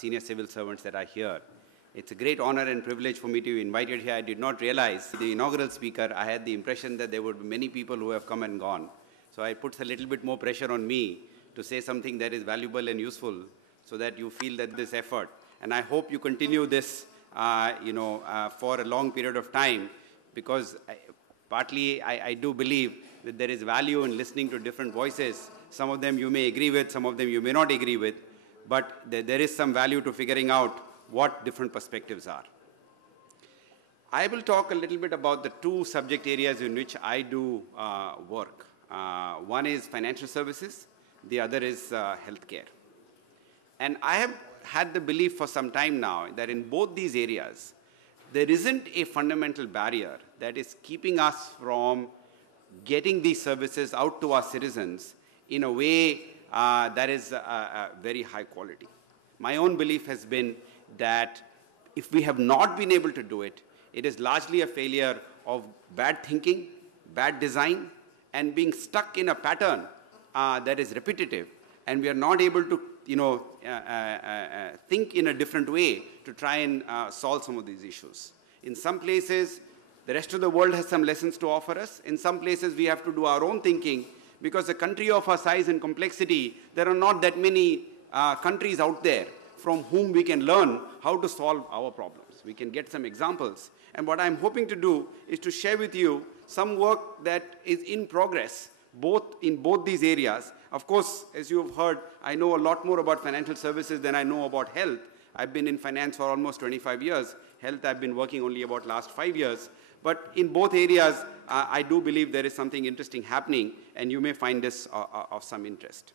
senior civil servants that are here. It's a great honor and privilege for me to be invited here. I did not realize the inaugural speaker, I had the impression that there would be many people who have come and gone. So it puts a little bit more pressure on me to say something that is valuable and useful so that you feel that this effort. And I hope you continue this, for a long period of time, because partly I do believe that there is value in listening to different voices. Some of them you may agree with, some of them you may not agree with, but there is some value to figuring out what different perspectives are. I will talk a little bit about the two subject areas in which I do work. One is financial services, the other is healthcare. And I have had the belief for some time now that in both these areas, there isn't a fundamental barrier that is keeping us from getting these services out to our citizens in a way that is very high quality. My own belief has been that if we have not been able to do it, it is largely a failure of bad thinking, bad design, and being stuck in a pattern that is repetitive, and we are not able to think in a different way to try and solve some of these issues. In some places, the rest of the world has some lessons to offer us. In some places, we have to do our own thinking, because a country of our size and complexity, there are not that many countries out there from whom we can learn how to solve our problems. We can get some examples. And what I'm hoping to do is to share with you some work that is in progress in both these areas. Of course, as you have heard, I know a lot more about financial services than I know about health. I've been in finance for almost 25 years. Health, I've been working only about last 5 years. But in both areas, I do believe there is something interesting happening, and you may find this of some interest.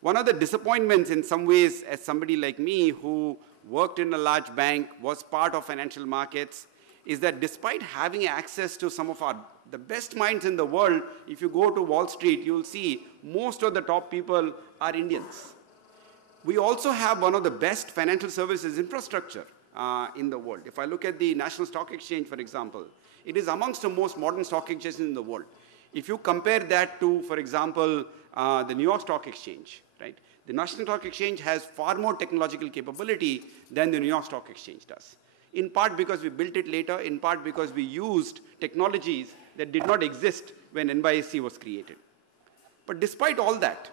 One of the disappointments in some ways, as somebody like me who worked in a large bank, was part of financial markets, is that despite having access to some of the best minds in the world, if you go to Wall Street, you'll see most of the top people are Indians. We also have one of the best financial services infrastructure in the world. If I look at the National Stock Exchange, for example, it is amongst the most modern stock exchanges in the world. If you compare that to, for example, the New York Stock Exchange, right? The National Stock Exchange has far more technological capability than the New York Stock Exchange does. In part because we built it later, in part because we used technologies that did not exist when NYSE was created. But despite all that,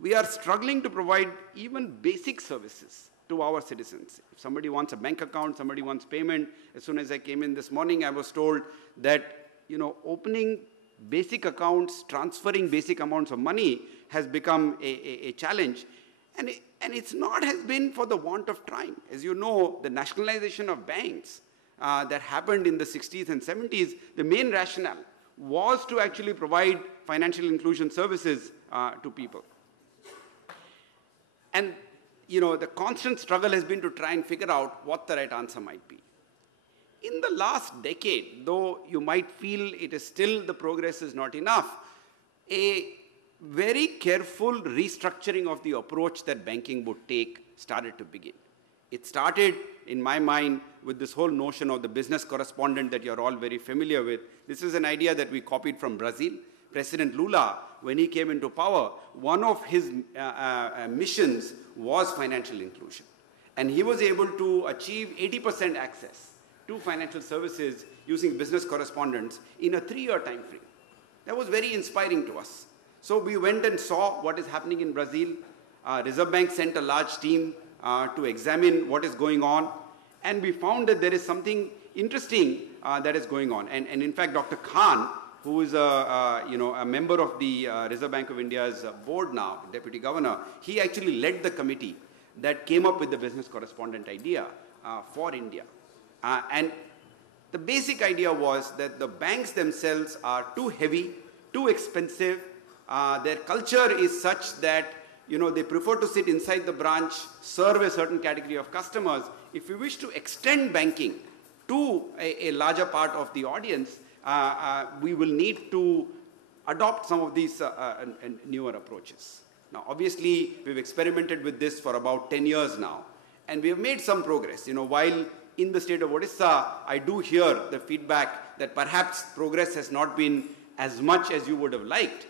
we are struggling to provide even basic services to our citizens. If somebody wants a bank account, somebody wants payment, as soon as I came in this morning, I was told that opening basic accounts, transferring basic amounts of money has become a challenge. And it's not has been for the want of trying. As you know, the nationalization of banks that happened in the 60s and 70s, the main rationale was to actually provide financial inclusion services to people. And the constant struggle has been to try and figure out what the right answer might be. In the last decade, though you might feel it is still the progress is not enough, a very careful restructuring of the approach that banking would take started to begin. It started, in my mind, with this whole notion of the business correspondent that you're all very familiar with. This is an idea that we copied from Brazil. President Lula, when he came into power, one of his missions was financial inclusion. And he was able to achieve 80% access to financial services using business correspondents in a 3-year time frame. That was very inspiring to us. So we went and saw what is happening in Brazil. Reserve Bank sent a large team to examine what is going on. And we found that there is something interesting that is going on. And in fact, Dr. Khan, who is a member of the Reserve Bank of India's board now, deputy governor, he actually led the committee that came up with the business correspondent idea for India. And the basic idea was that the banks themselves are too heavy, too expensive. Their culture is such that they prefer to sit inside the branch, serve a certain category of customers. If we wish to extend banking to a larger part of the audience, we will need to adopt some of these newer approaches. Now, obviously, we've experimented with this for about 10 years now, and we have made some progress. While in the state of Odisha, I do hear the feedback that perhaps progress has not been as much as you would have liked.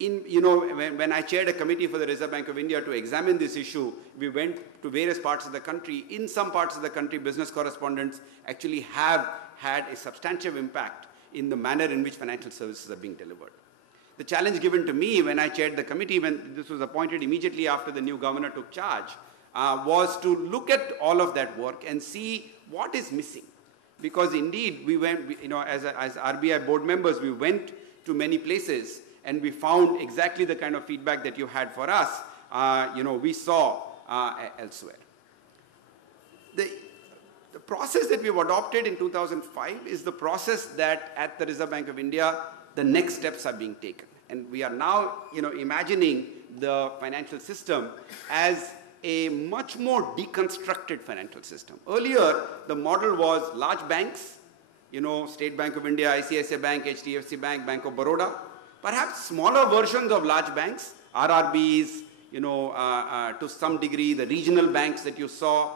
when I chaired a committee for the Reserve Bank of India to examine this issue, we went to various parts of the country. In some parts of the country, business correspondents actually have had a substantial impact in the manner in which financial services are being delivered. The challenge given to me when I chaired the committee, when this was appointed immediately after the new governor took charge, was to look at all of that work and see what is missing. Because indeed, we went, as RBI board members, we went to many places and we found exactly the kind of feedback that you had for us, we saw elsewhere. The process that we've adopted in 2005 is the process that at the Reserve Bank of India, the next steps are being taken. And we are now, imagining the financial system as a much more deconstructed financial system. Earlier, the model was large banks, State Bank of India, ICICI Bank, HDFC Bank, Bank of Baroda, perhaps smaller versions of large banks, RRBs, to some degree, the regional banks that you saw.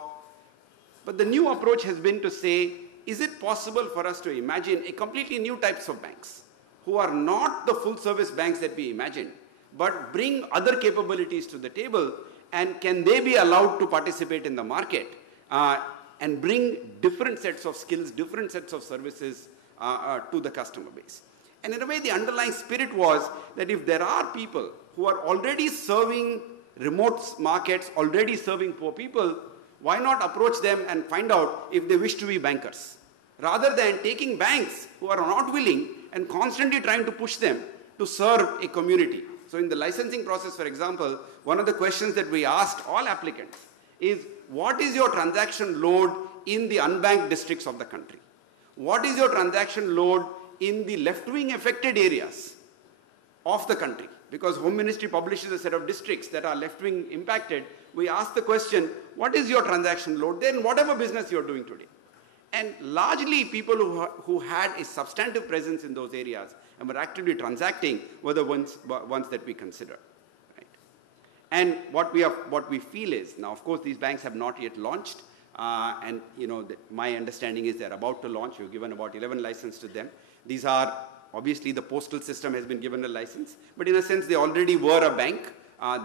But the new approach has been to say, is it possible for us to imagine a completely new types of banks who are not the full service banks that we imagined, but bring other capabilities to the table, and can they be allowed to participate in the market and bring different sets of skills, different sets of services to the customer base. And in a way, the underlying spirit was that if there are people who are already serving remote markets, already serving poor people, why not approach them and find out if they wish to be bankers, rather than taking banks who are not willing and constantly trying to push them to serve a community. So in the licensing process, for example, one of the questions that we asked all applicants is, what is your transaction load in the unbanked districts of the country? What is your transaction load in the left-wing affected areas of the country? Because Home Ministry publishes a set of districts that are left-wing impacted. We ask the question, what is your transaction load there in whatever business you're doing today? And largely people who had a substantive presence in those areas and were actively transacting were the ones that we considered. Right? And what we feel is, now of course these banks have not yet launched, and my understanding is they're about to launch. We've given about 11 licenses to them. These are, obviously the postal system has been given a license, but in a sense they already were a bank.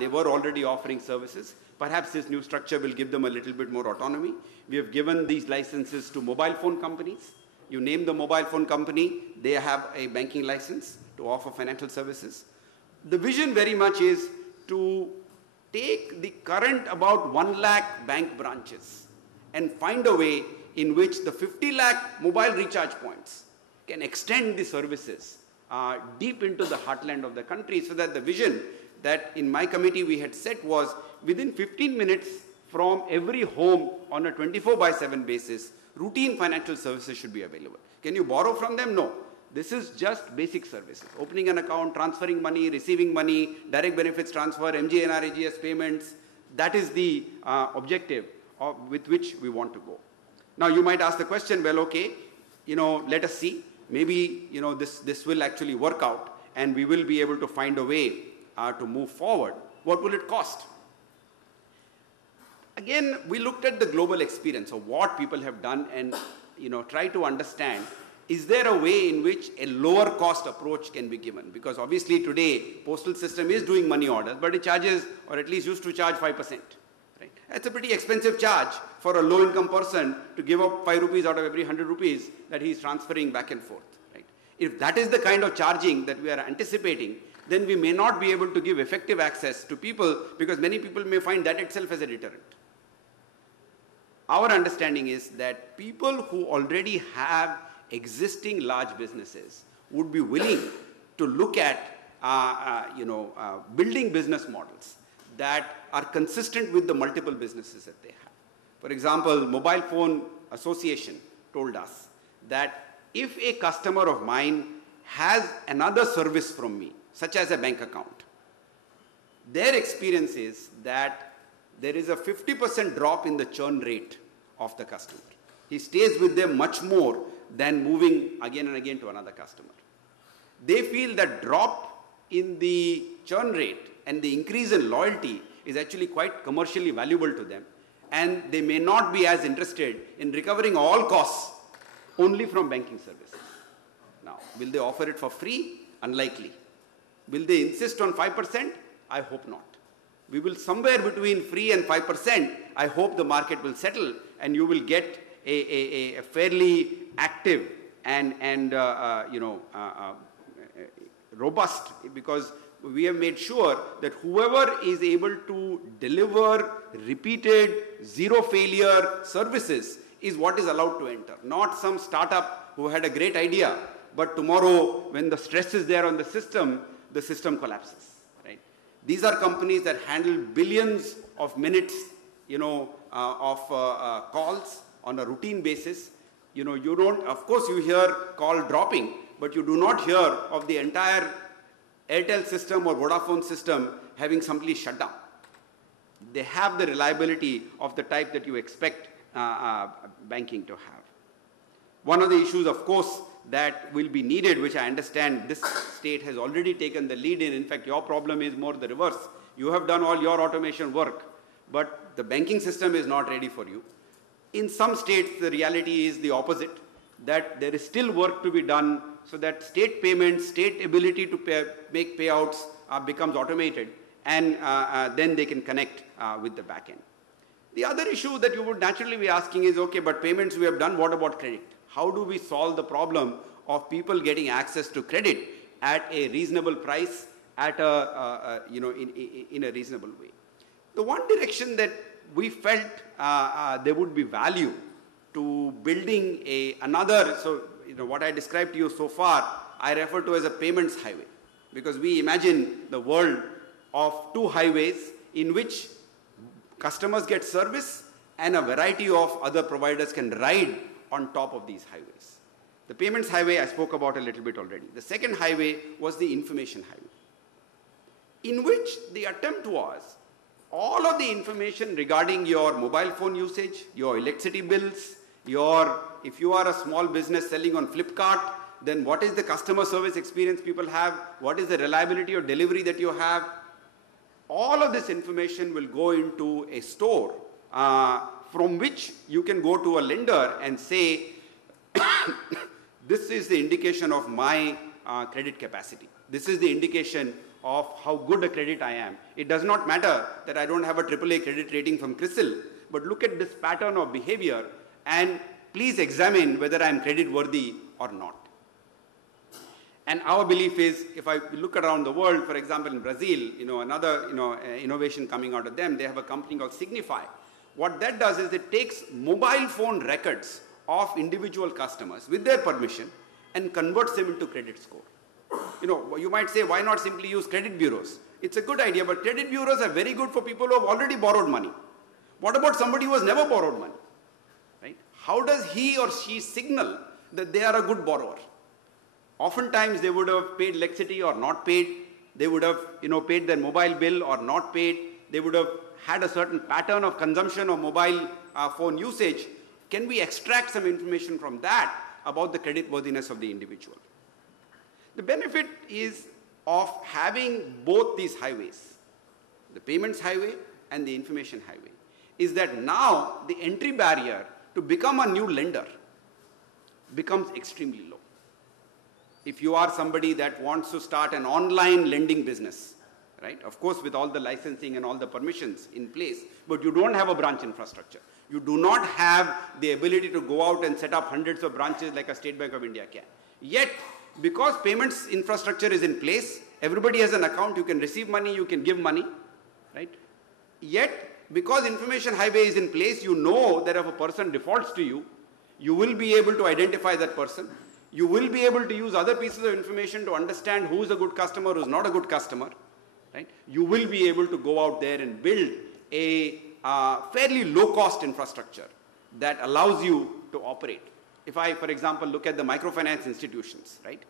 They were already offering services. Perhaps this new structure will give them a little bit more autonomy. We have given these licenses to mobile phone companies. You name the mobile phone company, they have a banking license to offer financial services. The vision very much is to take the current about 1 lakh bank branches and find a way in which the 50 lakh mobile recharge points can extend the services deep into the heartland of the country, so that the vision that in my committee we had set was within 15 minutes from every home on a 24/7 basis, routine financial services should be available. Can you borrow from them? No. This is just basic services. Opening an account, transferring money, receiving money, direct benefits transfer, MGNRAGS payments. That is the objective with which we want to go. Now you might ask the question, well, okay, let us see. Maybe, this will actually work out and we will be able to find a way to move forward. What will it cost? Again, we looked at the global experience of what people have done and try to understand, is there a way in which a lower cost approach can be given? Because obviously today, postal system is doing money orders, but it charges, or at least used to charge 5%. Right? That's a pretty expensive charge for a low income person to give up 5 rupees out of every 100 rupees that he's transferring back and forth. Right? If that is the kind of charging that we are anticipating, then we may not be able to give effective access to people, because many people may find that itself as a deterrent. Our understanding is that people who already have existing large businesses would be willing to look at building business models that are consistent with the multiple businesses that they have. For example, Mobile Phone Association told us that if a customer of mine has another service from me, such as a bank account, their experience is that there is a 50% drop in the churn rate of the customer. He stays with them much more than moving again and again to another customer. They feel that drop in the churn rate and the increase in loyalty is actually quite commercially valuable to them, and they may not be as interested in recovering all costs only from banking services. Now, will they offer it for free? Unlikely. Will they insist on 5%? I hope not. We will somewhere between free and 5%, I hope the market will settle and you will get a fairly active and robust, because we have made sure that whoever is able to deliver repeated zero failure services is what is allowed to enter. Not some startup who had a great idea, but tomorrow when the stress is there on the system collapses. Right? These are companies that handle billions of minutes, of calls on a routine basis. You don't, of course you hear call dropping, but you do not hear of the entire Airtel system or Vodafone system having simply shut down. They have the reliability of the type that you expect banking to have. One of the issues, of course, that will be needed, which I understand this state has already taken the lead in fact, your problem is more the reverse. You have done all your automation work, but the banking system is not ready for you. In some states, the reality is the opposite, that there is still work to be done so that state payments, state ability to make payouts becomes automated, and then they can connect with the back end. The other issue that you would naturally be asking is, okay, but payments we have done, what about credit? How do we solve the problem of people getting access to credit at a reasonable price, at in a reasonable way? The one direction that we felt there would be value to building another, so what I described to you so far, I refer to as a payments highway, because we imagine the world of two highways in which customers get service and a variety of other providers can ride on top of these highways. The payments highway I spoke about a little bit already. The second highway was the information highway, in which the attempt was all of the information regarding your mobile phone usage, your electricity bills, if you are a small business selling on Flipkart, then what is the customer service experience people have? What is the reliability of delivery that you have? All of this information will go into a store from which you can go to a lender and say, this is the indication of my credit capacity. This is the indication of how good a credit I am. It does not matter that I don't have a AAA credit rating from CRISIL, but look at this pattern of behavior and please examine whether I am credit worthy or not. And our belief is, if I look around the world, for example, in Brazil, another innovation coming out of them, they have a company called Signify. What that does is it takes mobile phone records of individual customers with their permission and converts them into credit score. You might say, why not simply use credit bureaus? It's a good idea, but credit bureaus are very good for people who have already borrowed money. What about somebody who has never borrowed money? Right? How does he or she signal that they are a good borrower? Oftentimes, they would have paid electricity or not paid. They would have, paid their mobile bill or not paid. They would have had a certain pattern of consumption of mobile phone usage. Can we extract some information from that about the creditworthiness of the individual? The benefit is of having both these highways, the payments highway and the information highway, is that now the entry barrier to become a new lender becomes extremely low. If you are somebody that wants to start an online lending business, right? Of course, with all the licensing and all the permissions in place, but you don't have a branch infrastructure. You do not have the ability to go out and set up hundreds of branches like a State Bank of India can. Yet, because payments infrastructure is in place, everybody has an account, you can receive money, you can give money, right? Yet, because information highway is in place, you know that if a person defaults to you, you will be able to identify that person. You will be able to use other pieces of information to understand who is a good customer, who is not a good customer. Right? You will be able to go out there and build a fairly low-cost infrastructure that allows you to operate. If I, for example, look at the microfinance institutions, right?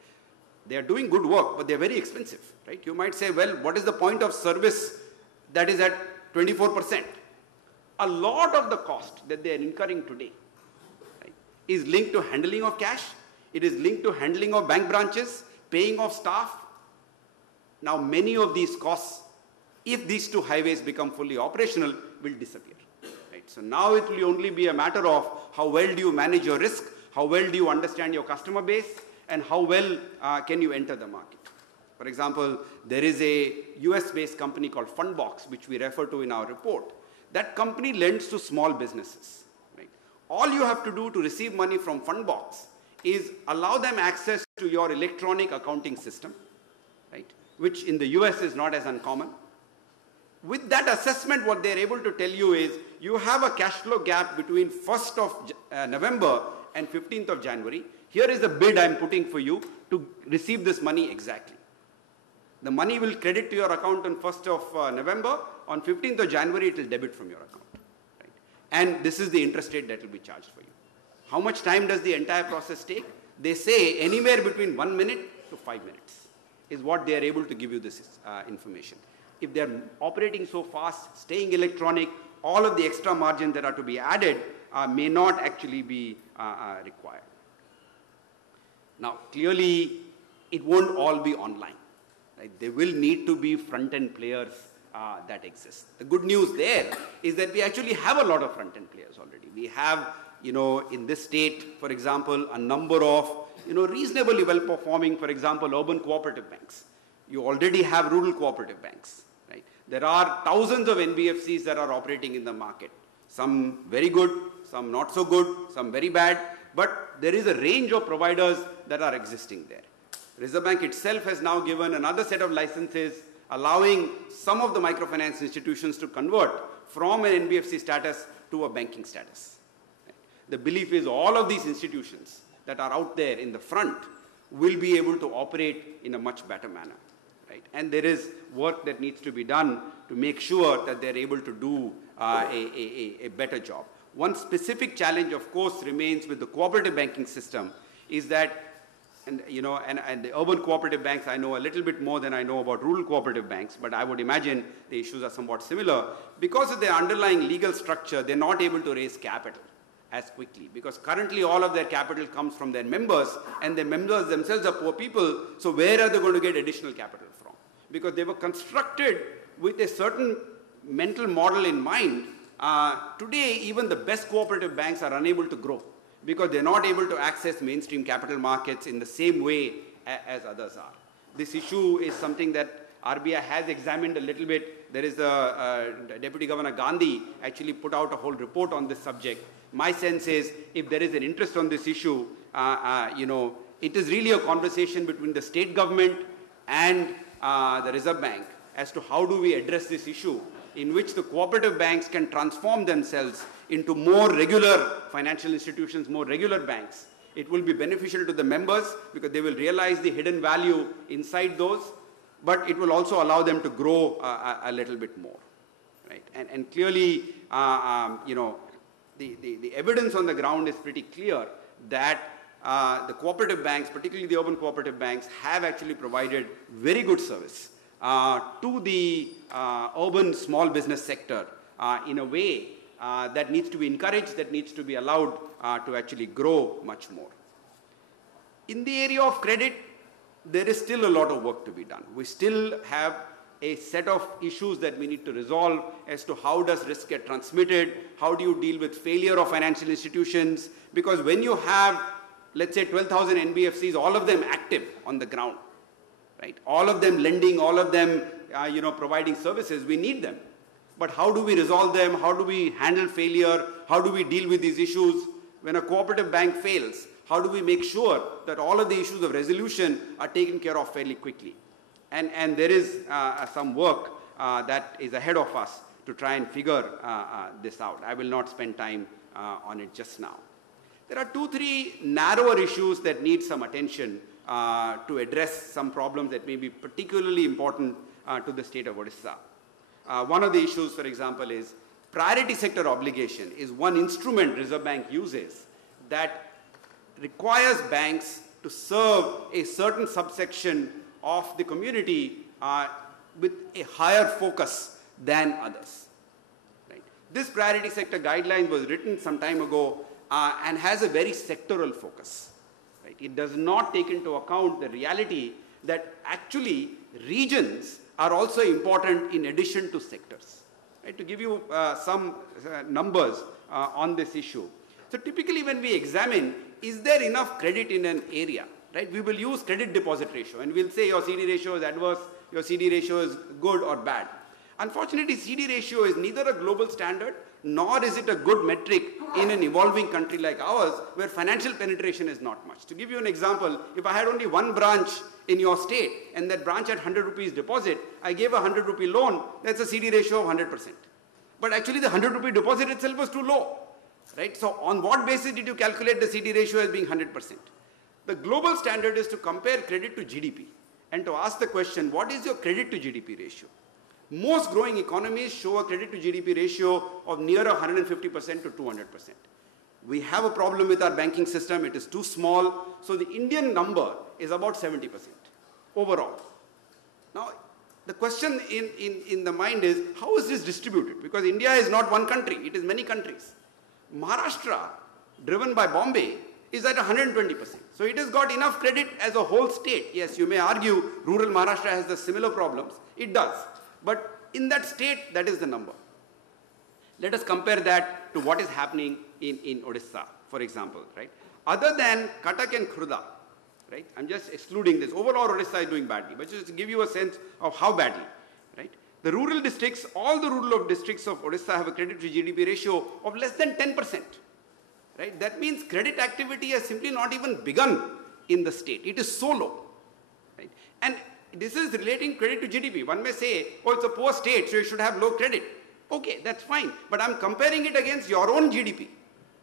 They are doing good work, but they are very expensive. Right? You might say, well, what is the point of service that is at 24%? A lot of the cost that they are incurring today, right, is linked to handling of cash. It is linked to handling of bank branches, paying of staff. Now, many of these costs, if these two highways become fully operational, will disappear. Right? So now it will only be a matter of how well do you manage your risk, how well do you understand your customer base, and how well can you enter the market. For example, there is a US-based company called Fundbox, which we refer to in our report. That company lends to small businesses. Right? All you have to do to receive money from Fundbox is allow them access to your electronic accounting system, right? Which in the US is not as uncommon. With that assessment, what they're able to tell you is you have a cash flow gap between 1st of November and 15th of January. Here is the bid I'm putting for you to receive this money exactly. The money will credit to your account on 1st of November. On 15th of January, it will debit from your account. Right? And this is the interest rate that will be charged for you. How much time does the entire process take? They say anywhere between 1 minute to 5 minutes is what they are able to give you this information. If they are operating so fast, staying electronic, all of the extra margins that are to be added may not actually be required. Now, clearly, it won't all be online. Right? There will need to be front-end players that exist. The good news there is that we actually have a lot of front-end players already. We have, in this state, for example, a number of, reasonably well-performing, for example, urban cooperative banks. You already have rural cooperative banks. Right? There are thousands of NBFCs that are operating in the market. Some very good, some not so good, some very bad, but there is a range of providers that are existing there. Reserve Bank itself has now given another set of licenses allowing some of the microfinance institutions to convert from an NBFC status to a banking status. The belief is all of these institutions that are out there in the front will be able to operate in a much better manner. Right? And there is work that needs to be done to make sure that they're able to do a better job. One specific challenge, of course, remains with the cooperative banking system is that, and the urban cooperative banks, I know a little bit more than I know about rural cooperative banks, but I would imagine the issues are somewhat similar. Because of their underlying legal structure, they're not able to raise capital as quickly because currently all of their capital comes from their members and their members themselves are poor people, so where are they going to get additional capital from? Because they were constructed with a certain mental model in mind. Today, even the best cooperative banks are unable to grow because they're not able to access mainstream capital markets in the same way as others are. This issue is something that RBI has examined a little bit. There is Deputy Governor Gandhi actually put out a whole report on this subject. My sense is if there is an interest on this issue, it is really a conversation between the state government and the Reserve Bank as to how do we address this issue in which the cooperative banks can transform themselves into more regular financial institutions, more regular banks. It will be beneficial to the members because they will realize the hidden value inside those, but it will also allow them to grow a little bit more. Right? And clearly, the evidence on the ground is pretty clear that the cooperative banks, particularly the urban cooperative banks, have actually provided very good service to the urban small business sector in a way that needs to be encouraged, that needs to be allowed to actually grow much more. In the area of credit, there is still a lot of work to be done. We still have a set of issues that we need to resolve as to how does risk get transmitted, how do you deal with failure of financial institutions, because when you have, let's say, 12,000 NBFCs, all of them active on the ground, right? All of them lending, all of them, providing services, we need them. But how do we resolve them? How do we handle failure? How do we deal with these issues? When a cooperative bank fails, how do we make sure that all of the issues of resolution are taken care of fairly quickly? And there is some work that is ahead of us to try and figure this out. I will not spend time on it just now. There are 2-3 narrower issues that need some attention to address some problems that may be particularly important to the state of Odisha. One of the issues, for example, is priority sector obligation is one instrument Reserve Bank uses that requires banks to serve a certain subsection of the community with a higher focus than others. Right? This priority sector guideline was written some time ago and has a very sectoral focus. Right? It does not take into account the reality that actually regions are also important in addition to sectors. Right? To give you some numbers on this issue. So typically when we examine, is there enough credit in an area? right? We will use credit deposit ratio and we'll say your CD ratio is adverse, your CD ratio is good or bad. Unfortunately, CD ratio is neither a global standard nor is it a good metric in an evolving country like ours where financial penetration is not much. To give you an example, if I had only one branch in your state and that branch had 100 rupees deposit, I gave a 100 rupee loan, that's a CD ratio of 100%. But actually the 100 rupee deposit itself was too low, right? So on what basis did you calculate the CD ratio as being 100%? The global standard is to compare credit to GDP and to ask the question, what is your credit to GDP ratio? Most growing economies show a credit to GDP ratio of near 150% to 200%. We have a problem with our banking system. It is too small. So the Indian number is about 70% overall. Now, the question in the mind is, how is this distributed? Because India is not one country. It is many countries. Maharashtra, driven by Bombay, is at 120%. So it has got enough credit as a whole state. Yes, you may argue rural Maharashtra has the similar problems. It does. But in that state, that is the number. Let us compare that to what is happening in Odisha, for example, right? Other than Cuttack and Khurda, right? I'm just excluding this. Overall, Odisha is doing badly, but just to give you a sense of how badly, right? The rural districts, all the rural districts of Odisha have a credit to GDP ratio of less than 10%, right? That means credit activity has simply not even begun in the state. It is so low, right? And this is relating credit to GDP. One may say, oh, it's a poor state, so you should have low credit. Okay, that's fine. But I'm comparing it against your own GDP.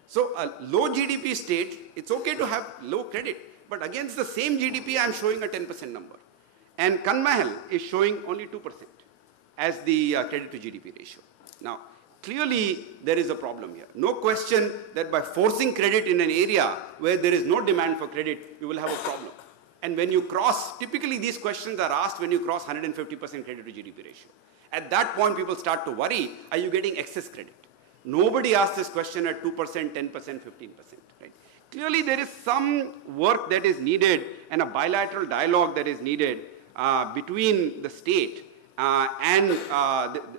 So a low GDP state, it's okay to have low credit. But against the same GDP, I'm showing a 10% number. And Kanmahal is showing only 2% as the credit to GDP ratio. Now, clearly, there is a problem here. No question that by forcing credit in an area where there is no demand for credit, you will have a problem. And when you cross, typically these questions are asked when you cross 150% credit to GDP ratio. At that point, people start to worry, are you getting excess credit? Nobody asks this question at 2%, 10%, 15%. Right? Clearly, there is some work that is needed and a bilateral dialogue that is needed between the state and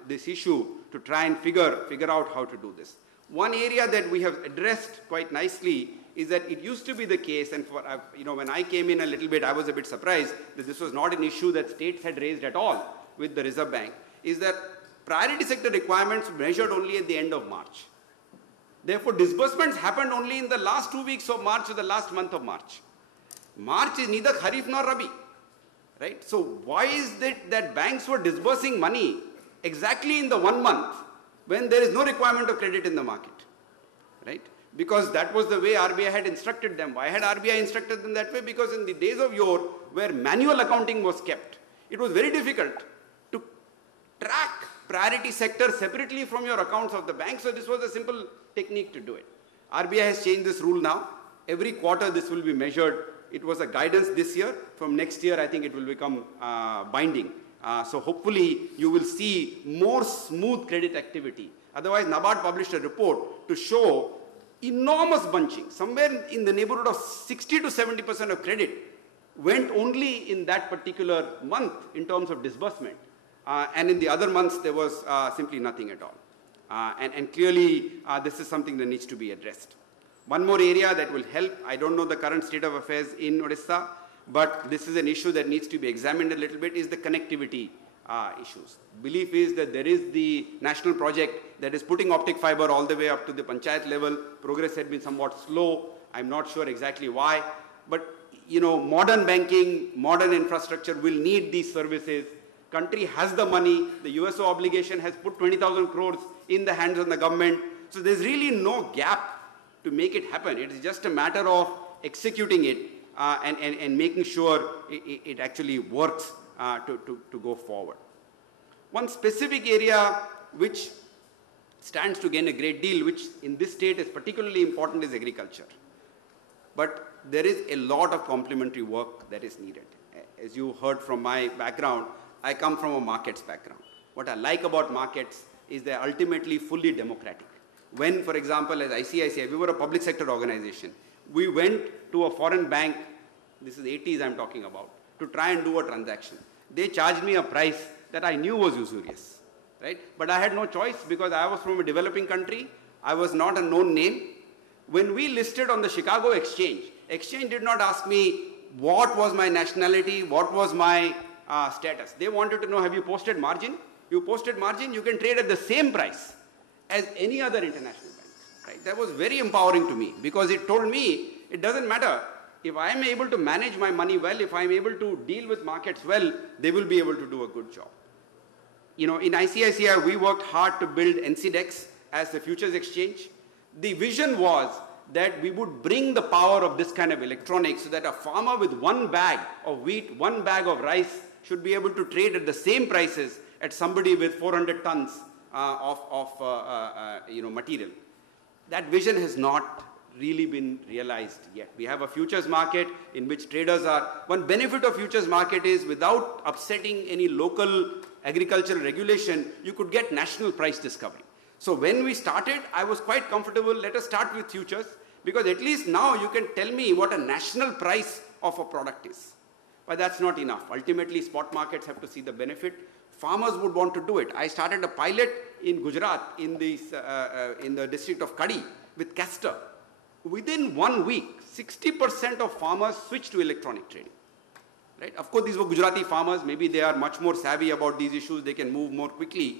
this issue to try and figure out how to do this. One area that we have addressed quite nicely is that it used to be the case, and for, when I came in a little bit, I was a bit surprised that this was not an issue that states had raised at all with the Reserve Bank, is that priority sector requirements measured only at the end of March. Therefore, disbursements happened only in the last 2 weeks of March or the last month of March. March is neither Kharif nor Rabi, right? So why is it that banks were disbursing money exactly in the 1 month when there is no requirement of credit in the market, right? Because that was the way RBI had instructed them. Why had RBI instructed them that way? Because in the days of yore, where manual accounting was kept, it was very difficult to track priority sector separately from your accounts of the bank. So this was a simple technique to do it. RBI has changed this rule now. Every quarter this will be measured. It was a guidance this year. From next year, I think it will become binding. So hopefully you will see more smooth credit activity. Otherwise, NABARD published a report to show enormous bunching. Somewhere in the neighborhood of 60 to 70% of credit went only in that particular month in terms of disbursement. And in the other months, there was simply nothing at all. And clearly, this is something that needs to be addressed. One more area that will help, I don't know the current state of affairs in Odisha, but this is an issue that needs to be examined a little bit, is the connectivity issues. Belief is that there is the national project that is putting optic fiber all the way up to the panchayat level. Progress had been somewhat slow. I'm not sure exactly why. But, modern banking, modern infrastructure will need these services. Country has the money. The USO obligation has put 20,000 crores in the hands of the government. So there's really no gap to make it happen. It is just a matter of executing it and making sure it actually works to go forward. One specific area which stands to gain a great deal, which in this state is particularly important, is agriculture. But there is a lot of complementary work that is needed. As you heard from my background, I come from a markets background. What I like about markets is they're ultimately fully democratic. When, for example, as ICICI, we were a public sector organization, we went to a foreign bank, this is 80s I'm talking about, to try and do a transaction. They charged me a price that I knew was usurious, right? But I had no choice because I was from a developing country. I was not a known name. When we listed on the Chicago Exchange did not ask me, what was my nationality, what was my status. They wanted to know, have you posted margin? You posted margin, you can trade at the same price as any other international bank. Right? That was very empowering to me because it told me it doesn't matter. If I am able to manage my money well, if I am able to deal with markets well, they will be able to do a good job. You know, in ICICI, we worked hard to build NCDEX as the futures exchange. The vision was that we would bring the power of this kind of electronics so that a farmer with one bag of wheat, one bag of rice should be able to trade at the same prices as somebody with 400 tons of material. That vision has not really been realized yet. We have a futures market in which traders are, one benefit of futures market is without upsetting any local agricultural regulation, you could get national price discovery. So when we started, I was quite comfortable, let us start with futures, because at least now you can tell me what a national price of a product is. But that's not enough. Ultimately, spot markets have to see the benefit. Farmers would want to do it. I started a pilot in Gujarat, in the district of Kadi, with castor. Within 1 week, 60% of farmers switched to electronic trading. Right? Of course, these were Gujarati farmers. Maybe they are much more savvy about these issues. They can move more quickly.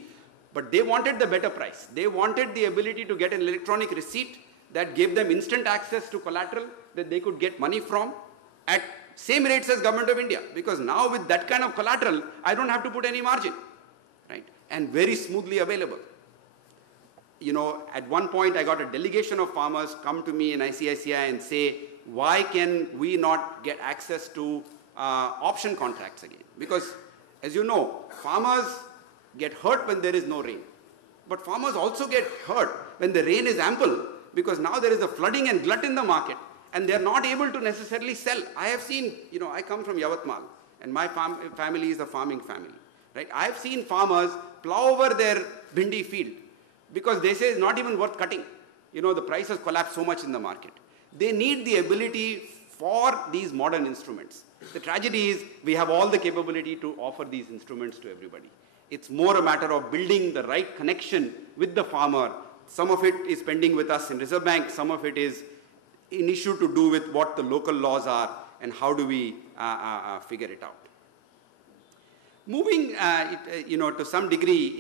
But they wanted the better price. They wanted the ability to get an electronic receipt that gave them instant access to collateral that they could get money from at same rates as Government of India. Because now with that kind of collateral, I don't have to put any margin. Right? And very smoothly available. You know, at one point I got a delegation of farmers come to me in ICICI and say, why can we not get access to option contracts again? Because, as you know, farmers get hurt when there is no rain. But farmers also get hurt when the rain is ample, because now there is a flooding and glut in the market, and they are not able to necessarily sell. I have seen, you know, I come from Yavatmal, and my family is a farming family. Right? I have seen farmers plow over their bhindi field, because they say it's not even worth cutting. You know, the price has collapsed so much in the market. They need the ability for these modern instruments. The tragedy is we have all the capability to offer these instruments to everybody. It's more a matter of building the right connection with the farmer. Some of it is pending with us in Reserve Bank. Some of it is an issue to do with what the local laws are and how do we figure it out. Moving, to some degree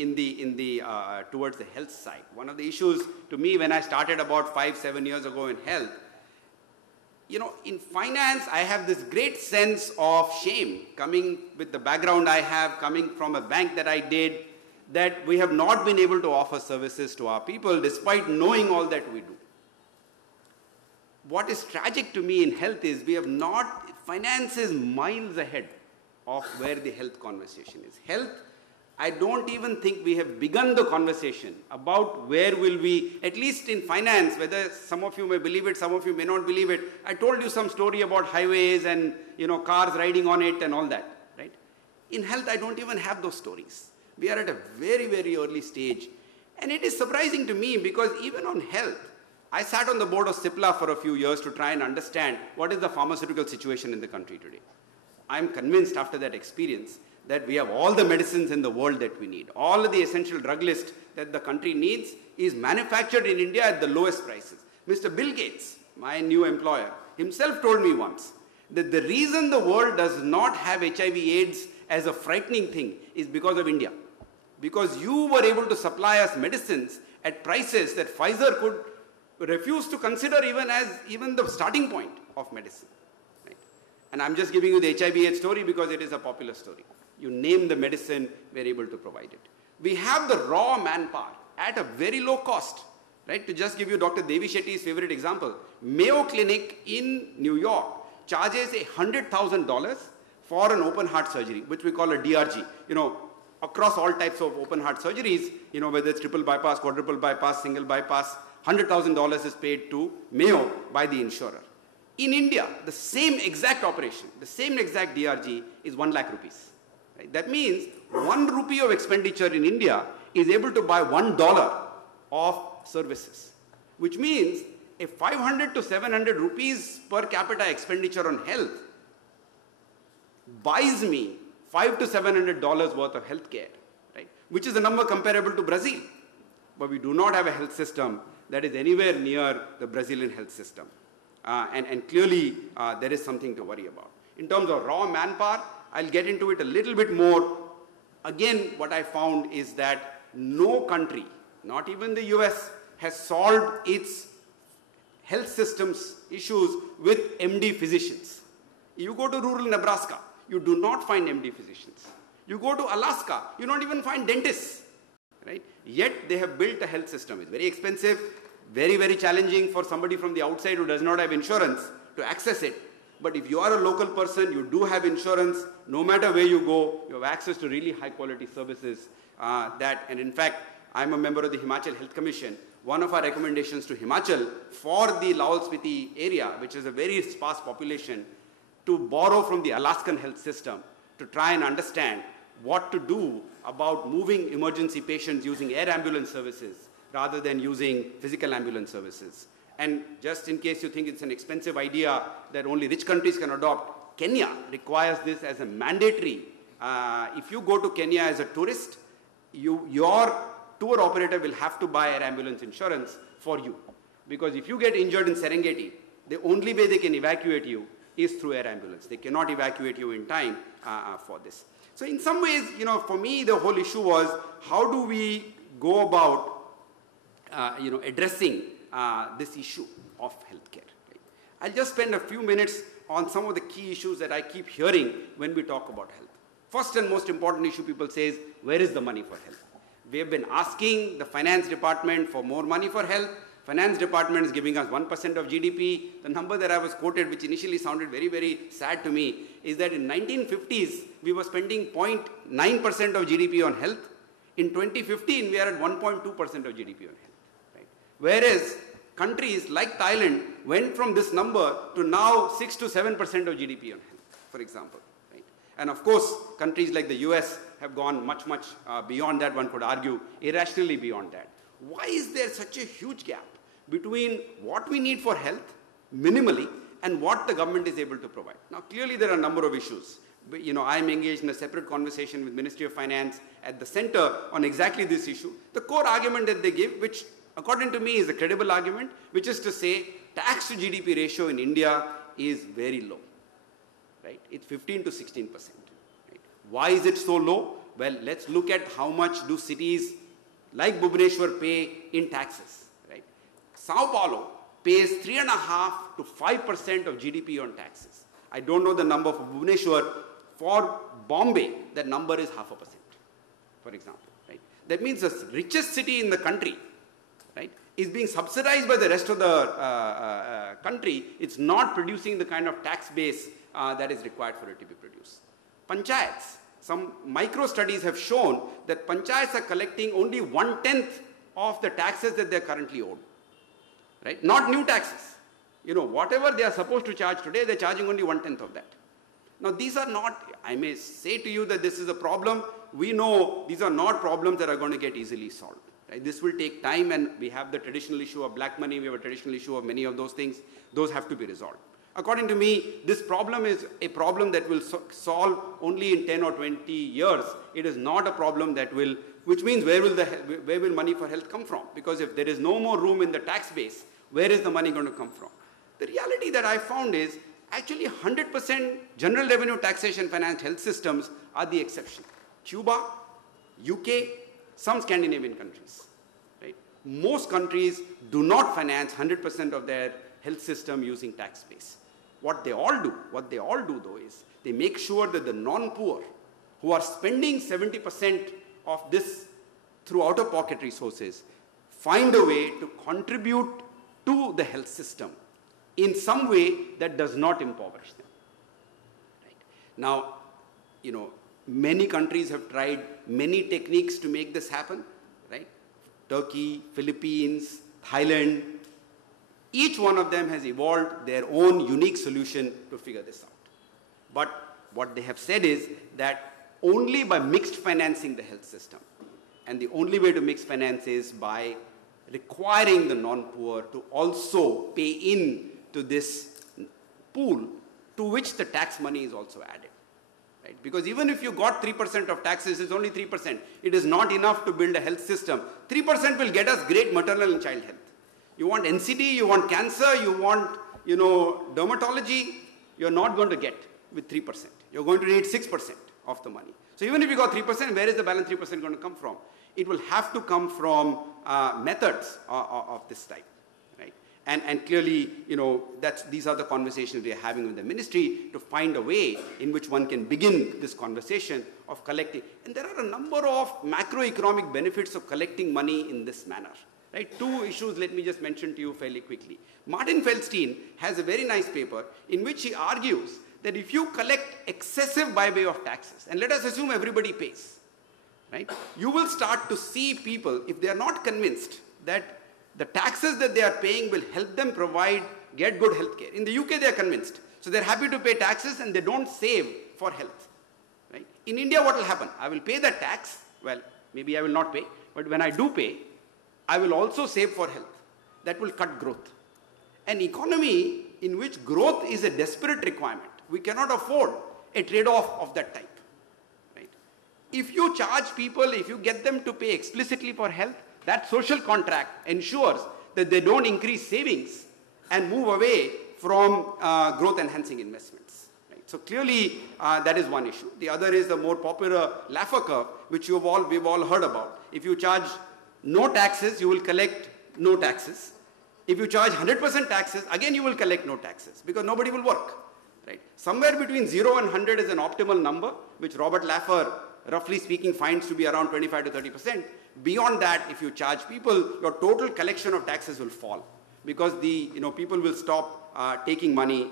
towards the health side. One of the issues to me when I started about 5-7 years ago in health, you know, in finance, I have this great sense of shame coming with the background I have, coming from a bank that I did, that we have not been able to offer services to our people despite knowing all that we do. What is tragic to me in health is finance is miles ahead of where the health conversation is. Health, I don't even think we have begun the conversation about where will we, at least in finance, whether some of you may believe it, some of you may not believe it. I told you some story about highways and, you know, cars riding on it and all that, right? In health, I don't even have those stories. We are at a very, very early stage. And it is surprising to me because even on health, I sat on the board of CIPLA for a few years to try and understand what is the pharmaceutical situation in the country today. I'm convinced after that experience that we have all the medicines in the world that we need. All of the essential drug list that the country needs is manufactured in India at the lowest prices. Mr. Bill Gates, my new employer, himself told me once that the reason the world does not have HIV/AIDS as a frightening thing is because of India. Because you were able to supply us medicines at prices that Pfizer could refuse to consider even the starting point of medicine. And I'm just giving you the HIV/AIDS story because it is a popular story. You name the medicine, we're able to provide it. We have the raw manpower at a very low cost. Right? To just give you Dr. Devi Shetty's favorite example, Mayo Clinic in New York charges $100,000 for an open heart surgery, which we call a DRG. You know, across all types of open heart surgeries, you know, whether it's triple bypass, quadruple bypass, single bypass, $100,000 is paid to Mayo by the insurer. In India, the same exact operation, the same exact DRG is 1 lakh rupees. Right? That means 1 rupee of expenditure in India is able to buy $1 of services, which means a 500 to 700 rupees per capita expenditure on health buys me $500 to $700 worth of health care, right? Which is a number comparable to Brazil. But we do not have a health system that is anywhere near the Brazilian health system. And clearly, there is something to worry about. In terms of raw manpower, I'll get into it a little bit more. Again, what I found is that no country, not even the US, has solved its health systems issues with MD physicians. You go to rural Nebraska, you do not find MD physicians. You go to Alaska, you don't even find dentists, right? Yet they have built a health system. It's very expensive, very, very challenging for somebody from the outside who does not have insurance to access it. But if you are a local person, you do have insurance, no matter where you go, you have access to really high quality services and in fact, I'm a member of the Himachal Health Commission. One of our recommendations to Himachal for the Lahaul-Spiti area, which is a very sparse population, to borrow from the Alaskan health system to try and understand what to do about moving emergency patients using air ambulance services rather than using physical ambulance services. And just in case you think it's an expensive idea that only rich countries can adopt, Kenya requires this as a mandatory. If you go to Kenya as a tourist, your tour operator will have to buy air ambulance insurance for you. Because if you get injured in Serengeti, the only way they can evacuate you is through air ambulance. They cannot evacuate you in time for this. So in some ways, for me, the whole issue was how do we go about, addressing this issue of healthcare. Right? I'll just spend a few minutes on some of the key issues that I keep hearing when we talk about health. First and most important issue people say is, where is the money for health? We have been asking the finance department for more money for health. Finance department is giving us 1% of GDP. The number that I was quoted, which initially sounded very, very sad to me, is that in 1950s, we were spending 0.9% of GDP on health. In 2015, we are at 1.2% of GDP on health. Right? Whereas countries like Thailand went from this number to now 6 to 7% of GDP on health, for example. Right? And of course, countries like the US have gone much, much beyond that, one could argue, irrationally beyond that. Why is there such a huge gap between what we need for health, minimally, and what the government is able to provide? Now, clearly there are a number of issues. I'm engaged in a separate conversation with Ministry of Finance at the center on exactly this issue. The core argument that they give, which according to me is a credible argument, which is to say tax to GDP ratio in India is very low. Right? It's 15 to 16%. Right? Why is it so low? Well, let's look at how much do cities like Bhubaneswar pay in taxes. Right? Sao Paulo pays 3.5 to 5% of GDP on taxes. I don't know the number for Bhubaneswar. For Bombay, that number is 0.5%, for example. Right? That means the richest city in the country, right, is being subsidized by the rest of the country. It's not producing the kind of tax base that is required for it to be produced. Panchayats, some micro studies have shown that panchayats are collecting only 1/10 of the taxes that they're currently owed. Right? Not new taxes. Whatever they are supposed to charge today, they're charging only 1/10 of that. Now, these are not, I may say to you that this is a problem. We know these are not problems that are going to get easily solved. Right? This will take time, and we have the traditional issue of black money. We have a traditional issue of many of those things. Those have to be resolved. According to me, this problem is a problem that will solve only in 10 or 20 years. It is not a problem that will, which means where will money for health come from? Because if there is no more room in the tax base, where is the money going to come from? The reality that I found is actually 100% general revenue taxation financed health systems are the exception. Cuba, UK, some Scandinavian countries. Right? Most countries do not finance 100% of their health system using tax base. What they all do though is they make sure that the non-poor who are spending 70% of this through out-of-pocket resources find a way to contribute to the health system in some way that does not impoverish them. Right? Now, many countries have tried many techniques to make this happen. Right? Turkey, Philippines, Thailand, each one of them has evolved their own unique solution to figure this out. But what they have said is that only by mixed financing the health system, and the only way to mix finance is by requiring the non-poor to also pay in to this pool to which the tax money is also added. Right? Because even if you got 3% of taxes, it's only 3%. It is not enough to build a health system. 3% will get us great maternal and child health. You want NCD, you want cancer, you want dermatology, you're not going to get. with 3%. You're going to need 6% of the money. So even if you got 3%, where is the balance 3% going to come from? It will have to come from methods of this type, right? And clearly, these are the conversations we are having with the ministry to find a way in which one can begin this conversation of collecting. And there are a number of macroeconomic benefits of collecting money in this manner, right? Two issues let me just mention to you fairly quickly. Martin Feldstein has a very nice paper in which he argues that if you collect excessive by way of taxes, and let us assume everybody pays, right? You will start to see people, if they are not convinced that the taxes that they are paying will help them get good health care. In the UK, they are convinced. So they're happy to pay taxes and they don't save for health, right? In India, what will happen? I will pay the tax. Well, maybe I will not pay, but when I do pay, I will also save for health. That will cut growth. An economy in which growth is a desperate requirement, we cannot afford a trade-off of that type, right? If you charge people, if you get them to pay explicitly for health, that social contract ensures that they don't increase savings and move away from growth-enhancing investments, right? So clearly, that is one issue. The other is the more popular Laffer curve, which we've all heard about. If you charge no taxes, you will collect no taxes. If you charge 100% taxes, again you will collect no taxes because nobody will work, right? Somewhere between 0 and 100 is an optimal number, which Robert Laffer, roughly speaking, finds to be around 25 to 30%. Beyond that, if you charge people, your total collection of taxes will fall because people will stop taking money,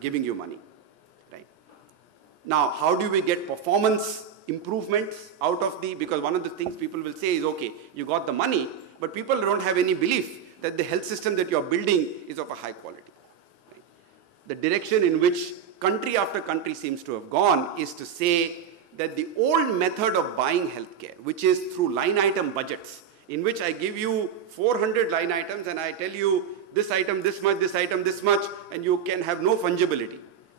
giving you money, right? Now, how do we get performance improvements out of because one of the things people will say is, okay, you got the money, but people don't have any belief that the health system that you're building is of a high quality, right? The direction in which country after country seems to have gone is to say that the old method of buying healthcare, which is through line item budgets, in which I give you 400 line items and I tell you this item this much, this item this much, and you can have no fungibility,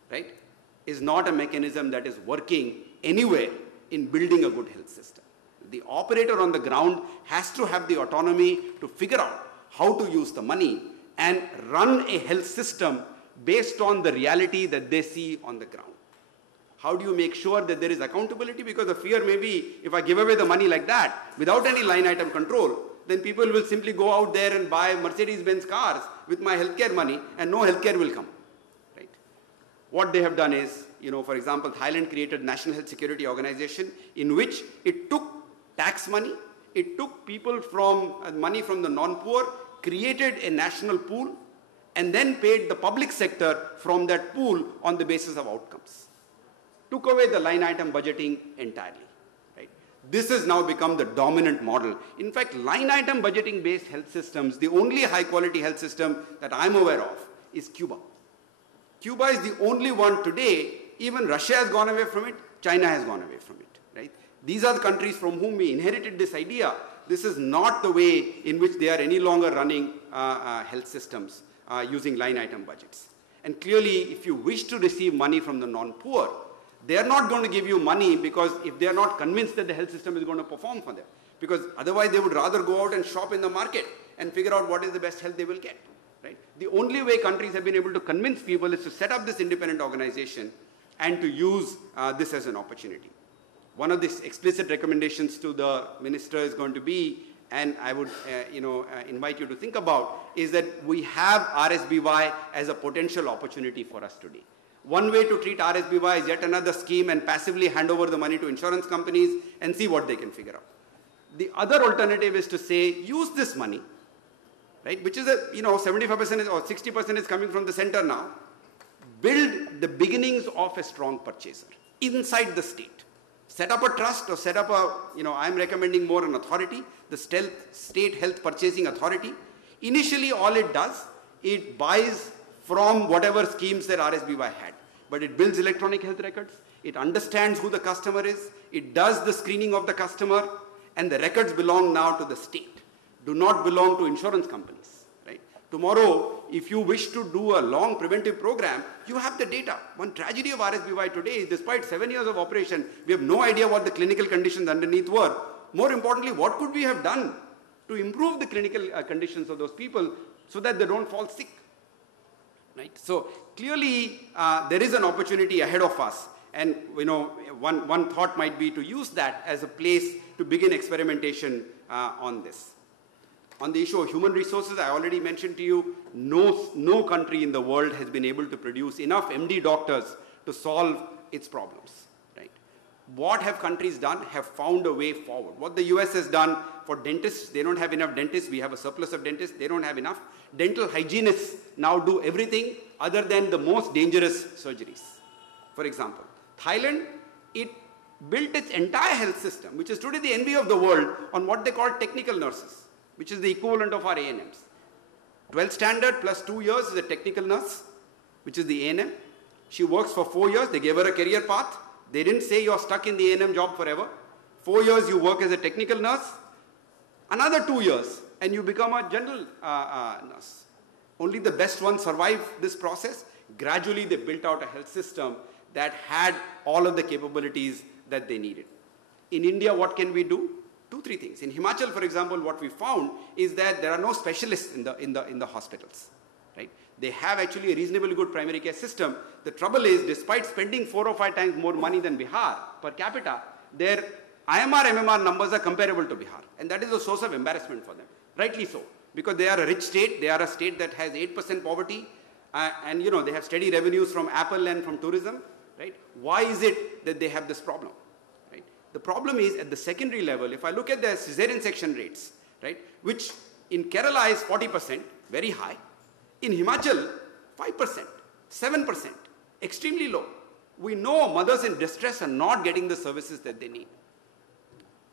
right, is not a mechanism that is working anywhere in building a good health system. The operator on the ground has to have the autonomy to figure out how to use the money and run a health system based on the reality that they see on the ground. How do you make sure that there is accountability? Because the fear may be, if I give away the money like that, without any line item control, then people will simply go out there and buy Mercedes-Benz cars with my healthcare money and no healthcare will come, right? What they have done is, for example, Thailand created National Health Security Organization in which it took tax money, it took people from money from the non-poor, created a national pool, and then paid the public sector from that pool on the basis of outcomes. Took away the line item budgeting entirely, right? This has now become the dominant model. In fact, line item budgeting based health systems, the only high quality health system that I'm aware of is Cuba. Cuba is the only one today. Even Russia has gone away from it, China has gone away from it, right? These are the countries from whom we inherited this idea. This is not the way in which they are any longer running health systems using line item budgets. And clearly, if you wish to receive money from the non-poor, they are not going to give you money because if they are not convinced that the health system is going to perform for them. Because otherwise they would rather go out and shop in the market and figure out what is the best health they will get, right? The only way countries have been able to convince people is to set up this independent organization and to use this as an opportunity. One of the explicit recommendations to the minister is going to be, and I would invite you to think about, is that we have RSBY as a potential opportunity for us today. One way to treat RSBY is yet another scheme and passively hand over the money to insurance companies and see what they can figure out. The other alternative is to say, use this money, right, which is 75% or 60% is coming from the center now. Build the beginnings of a strong purchaser inside the state. Set up a trust or set up I'm recommending more an authority, the State Health Purchasing Authority. Initially, all it does, it buys from whatever schemes that RSBY had. But it builds electronic health records, it understands who the customer is, it does the screening of the customer, and the records belong now to the state, do not belong to insurance companies, right? Tomorrow, if you wish to do a long preventive program, you have the data. One tragedy of RSBY today is despite 7 years of operation, we have no idea what the clinical conditions underneath were. More importantly, what could we have done to improve the clinical conditions of those people so that they don't fall sick? right? So clearly, there is an opportunity ahead of us. And one thought might be to use that as a place to begin experimentation on this. On the issue of human resources, I already mentioned to you, no country in the world has been able to produce enough MD doctors to solve its problems. Right? What have countries done? Have found a way forward. What the US has done for dentists, they don't have enough dentists. We have a surplus of dentists. They don't have enough. Dental hygienists now do everything other than the most dangerous surgeries. For example, Thailand, it built its entire health system, which is today the envy of the world, on what they call technical nurses, which is the equivalent of our A&Ms. 12th standard plus 2 years is a technical nurse, which is the A&M. She works for 4 years. They gave her a career path. They didn't say you're stuck in the A&M job forever. 4 years you work as a technical nurse. Another 2 years and you become a general nurse. Only the best ones survive this process. Gradually they built out a health system that had all of the capabilities that they needed. In India, what can we do? 2-3 things. In Himachal, for example, what we found is that there are no specialists in the hospitals. Right? They have actually a reasonably good primary care system. The trouble is, despite spending 4 or 5 times more money than Bihar per capita, their IMR, MMR numbers are comparable to Bihar. And that is a source of embarrassment for them. Rightly so. Because they are a rich state. They are a state that has 8% poverty. And they have steady revenues from Apple and from tourism. Right? Why is it that they have this problem? Right? The problem is at the secondary level, if I look at the cesarean section rates, right, which in Kerala is 40%, very high. In Himachal, 5%, 7%, extremely low. We know mothers in distress are not getting the services that they need.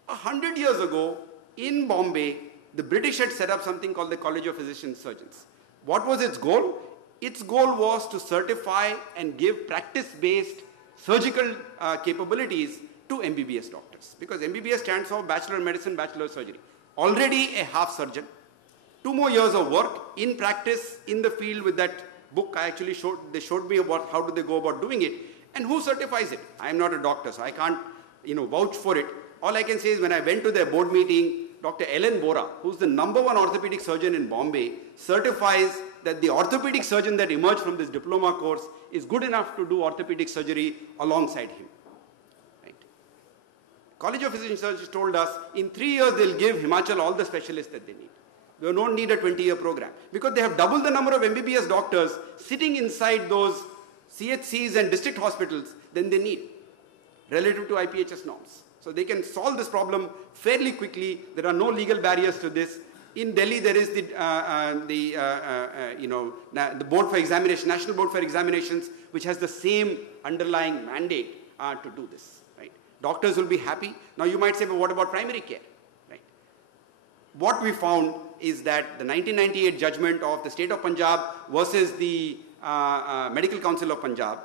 100 years ago, in Bombay, the British had set up something called the College of Physician Surgeons. What was its goal? Its goal was to certify and give practice-based surgical capabilities to MBBS doctors. Because MBBS stands for Bachelor of Medicine, Bachelor of Surgery. Already a half surgeon. 2 more years of work in practice in the field with that book they showed me about how do they go about doing it and who certifies it. I am not a doctor, so I can't vouch for it. All I can say is when I went to their board meeting, Dr. Ellen Bora, who's the #1 orthopedic surgeon in Bombay, certifies that the orthopedic surgeon that emerged from this diploma course is good enough to do orthopedic surgery alongside him. Right? College of Physician Surgeons told us in 3 years they'll give Himachal all the specialists that they need. They don't need a 20-year program because they have doubled the number of MBBS doctors sitting inside those CHCs and district hospitals than they need relative to IPHS norms. So they can solve this problem fairly quickly. There are no legal barriers to this. In Delhi, there is the Board for Examination, National Board for Examinations, which has the same underlying mandate to do this. Right? Doctors will be happy. Now you might say, but what about primary care? Right? What we found is that the 1998 judgment of the state of Punjab versus the Medical Council of Punjab,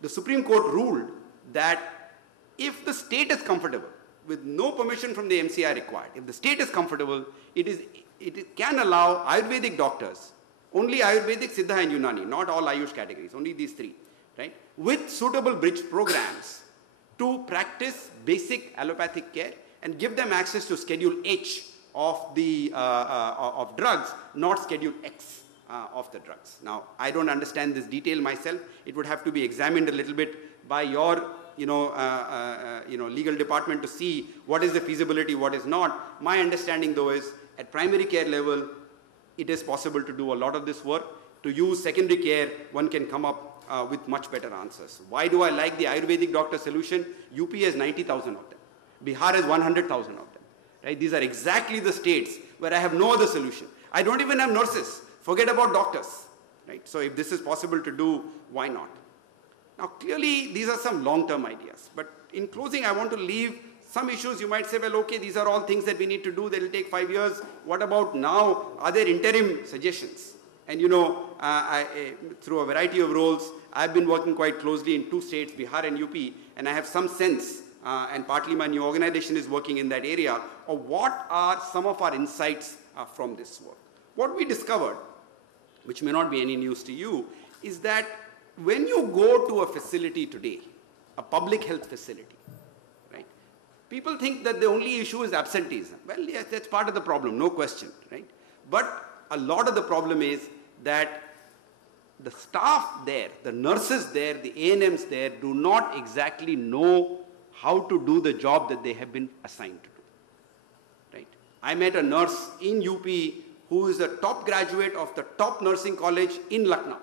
the Supreme Court ruled that if the state is comfortable with no permission from the MCI required, if the state is comfortable, it can allow Ayurvedic doctors, only Ayurvedic, Siddha and Unani, not all Ayush categories, only these 3, right, with suitable bridge programs to practice basic allopathic care and give them access to Schedule H of the of drugs, not Schedule X of the drugs. Now, I don't understand this detail myself. It would have to be examined a little bit by your legal department to see what is the feasibility, what is not. My understanding though is at primary care level, it is possible to do a lot of this work. To use secondary care, one can come up with much better answers. Why do I like the Ayurvedic doctor solution? UP has 90,000 of them. Bihar has 100,000 of them. Right? These are exactly the states where I have no other solution. I don't even have nurses. Forget about doctors. Right? So if this is possible to do, why not? Now, clearly, these are some long-term ideas. But in closing, I want to leave some issues. You might say, well, okay, these are all things that we need to do. That will take 5 years. What about now? Are there interim suggestions? And, through a variety of roles, I've been working quite closely in 2 states, Bihar and UP, and I have some sense, and partly my new organization is working in that area, of what are some of our insights from this work. What we discovered, which may not be any news to you, is that when you go to a facility today, a public health facility, right, people think that the only issue is absenteeism. Well, yes, that's part of the problem, no question, right? But a lot of the problem is that the staff there, the nurses there, the ANMs there do not exactly know how to do the job that they have been assigned to do. Right? I met a nurse in UP who is a top graduate of the top nursing college in Lucknow,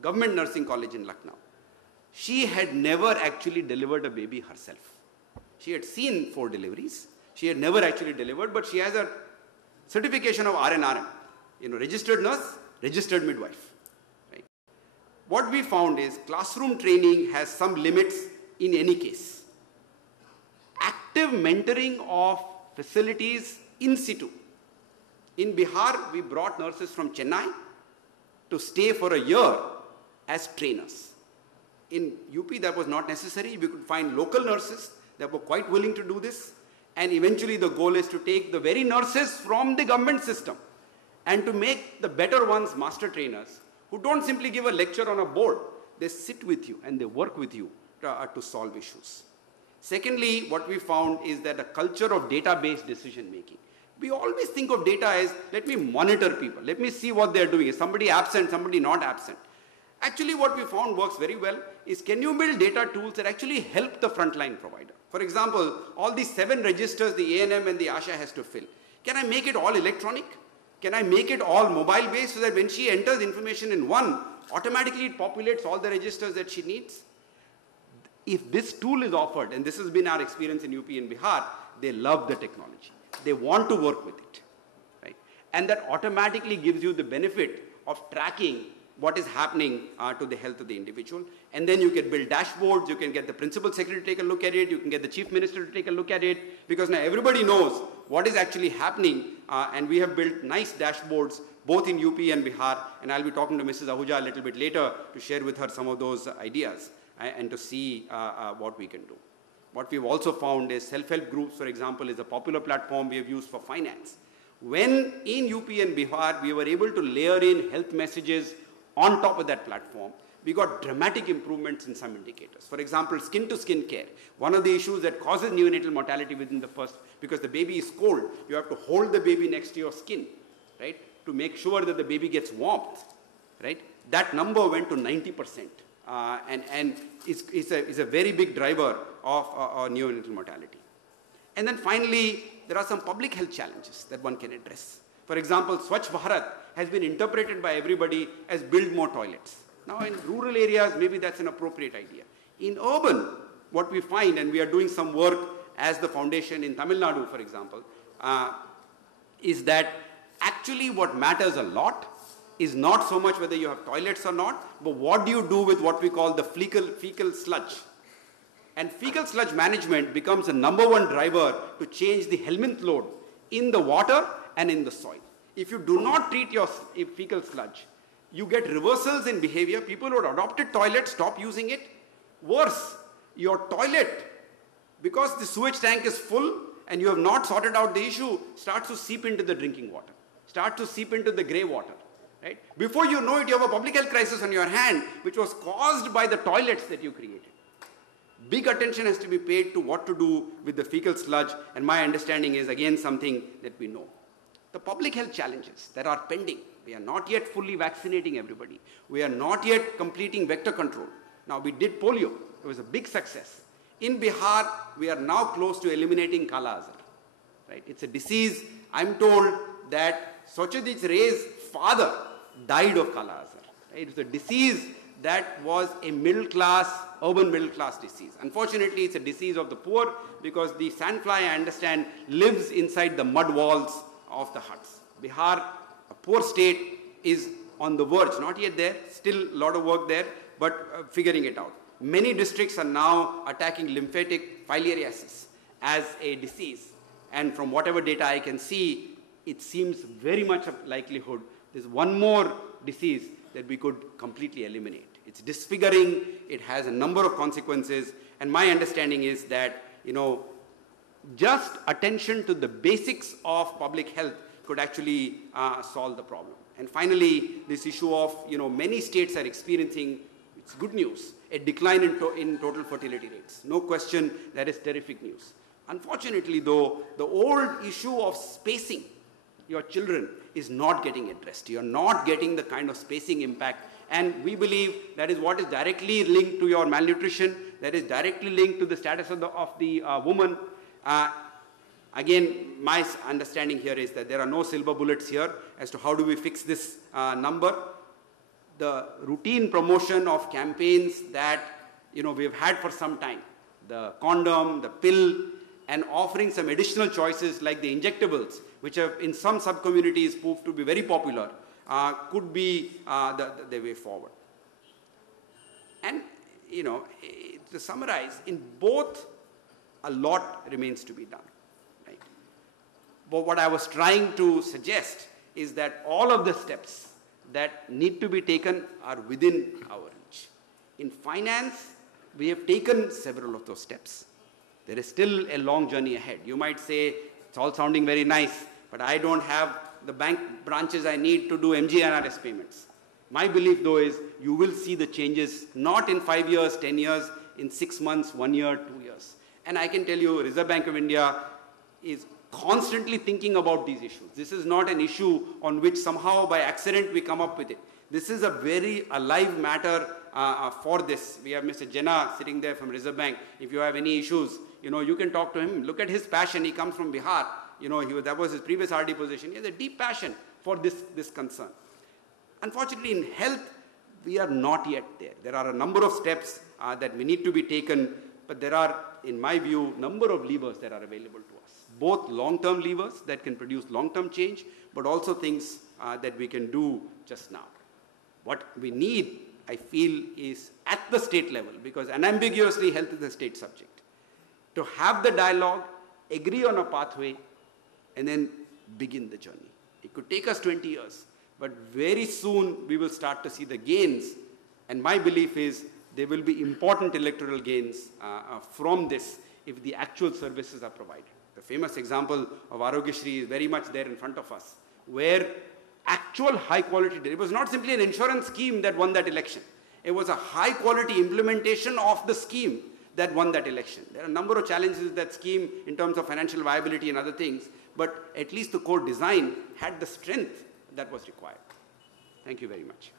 Government Nursing College in Lucknow. She had never actually delivered a baby herself. She had seen 4 deliveries. She had never actually delivered, but she has a certification of RNRM, registered nurse, registered midwife. Right? What we found is classroom training has some limits in any case. Active mentoring of facilities in situ. In Bihar, we brought nurses from Chennai to stay for a year as trainers. In UP, that was not necessary. We could find local nurses that were quite willing to do this. And eventually, the goal is to take the very nurses from the government system and to make the better ones master trainers who don't simply give a lecture on a board. They sit with you and they work with you to solve issues. Secondly, what we found is that a culture of data-based decision making. We always think of data as, let me monitor people. Let me see what they're doing. Is somebody absent, somebody not absent? Actually, what we found works very well is, can you build data tools that actually help the frontline provider? For example, all these 7 registers the ANM and the ASHA has to fill. Can I make it all electronic? Can I make it all mobile-based so that when she enters information in one, automatically it populates all the registers that she needs? If this tool is offered, and this has been our experience in UP and Bihar, they love the technology. They want to work with it. Right? And that automatically gives you the benefit of tracking what is happening to the health of the individual. And then you can build dashboards, you can get the principal secretary to take a look at it, you can get the chief minister to take a look at it, because now everybody knows what is actually happening, and we have built nice dashboards both in UP and Bihar, and I'll be talking to Mrs. Ahuja a little bit later to share with her some of those ideas and to see what we can do. What we've also found is self-help groups, for example, is a popular platform we have used for finance. When in UP and Bihar, we were able to layer in health messages on top of that platform, we got dramatic improvements in some indicators. For example, skin-to-skin care. One of the issues that causes neonatal mortality within the first, because the baby is cold, you have to hold the baby next to your skin, right, to make sure that the baby gets warmth, right? That number went to 90%, and is a very big driver of neonatal mortality. And then finally, there are some public health challenges that one can address. For example, Swachh Bharat has been interpreted by everybody as build more toilets. Now, in rural areas, maybe that's an appropriate idea. In urban, what we find, and we are doing some work as the foundation in Tamil Nadu, for example, is that actually what matters a lot is not so much whether you have toilets or not, but what do you do with what we call the fecal sludge. And fecal sludge management becomes the #1 driver to change the Helminth load in the water and in the soil. If you do not treat your fecal sludge, you get reversals in behavior. People who adopted toilets stop using it. Worse, your toilet, because the sewage tank is full and you have not sorted out the issue, starts to seep into the drinking water, starts to seep into the grey water. Right? Before you know it, you have a public health crisis on your hand, which was caused by the toilets that you created. Big attention has to be paid to what to do with the fecal sludge, and my understanding is, again, something that we know. The public health challenges that are pending. We are not yet fully vaccinating everybody. We are not yet completing vector control. Now, we did polio. It was a big success. In Bihar, we are now close to eliminating Kala Azar. Right? It's a disease. I'm told that Satyajit Ray's father died of Kala Azar. Right? It was a disease that was a urban middle class disease. Unfortunately, it's a disease of the poor because the sandfly, I understand, lives inside the mud walls of the huts. Bihar, a poor state, is on the verge, not yet there, still a lot of work there, but figuring it out. Many districts are now attacking lymphatic filariasis as a disease. And from whatever data I can see, it seems very much a likelihood there's one more disease that we could completely eliminate. It's disfiguring, it has a number of consequences, and my understanding is that, just attention to the basics of public health could actually solve the problem. And finally, this issue of, many states are experiencing, it's good news, a decline in total fertility rates. No question, that is terrific news. Unfortunately, though, the old issue of spacing, your children is not getting addressed. You're not getting the kind of spacing impact. And we believe that is what is directly linked to your malnutrition, that is directly linked to the status of the woman. Again, my understanding here is that there are no silver bullets here as to how do we fix this number. The routine promotion of campaigns that we've had for some time, the condom, the pill, and offering some additional choices like the injectables, which have in some sub-communities proved to be very popular, could be the way forward. And, to summarize, in both, a lot remains to be done. Right? But what I was trying to suggest is that all of the steps that need to be taken are within our reach. In finance, we have taken several of those steps. There is still a long journey ahead. You might say, it's all sounding very nice, but I don't have the bank branches I need to do MGNRS payments. My belief, though, is you will see the changes not in 5 years, 10 years, in 6 months, 1 year, 2 years. And I can tell you, Reserve Bank of India is constantly thinking about these issues. This is not an issue on which somehow by accident we come up with it. This is a very alive matter for this. We have Mr. Jena sitting there from Reserve Bank. If you have any issues, you can talk to him. Look at his passion. He comes from Bihar. That was his previous RD position. He has a deep passion for this concern. Unfortunately, in health, we are not yet there. There are a number of steps that we need to be taken, but there are, in my view, number of levers that are available to us. Both long-term levers that can produce long-term change, but also things that we can do just now. What we need, I feel, is at the state level, because unambiguously health is a state subject, to have the dialogue, agree on a pathway, and then begin the journey. It could take us 20 years, but very soon we will start to see the gains, and my belief is there will be important electoral gains from this if the actual services are provided. The famous example of Arogyashri is very much there in front of us, where actual high quality, it was not simply an insurance scheme that won that election. It was a high quality implementation of the scheme that won that election. There are a number of challenges with that scheme in terms of financial viability and other things, but at least the core design had the strength that was required. Thank you very much.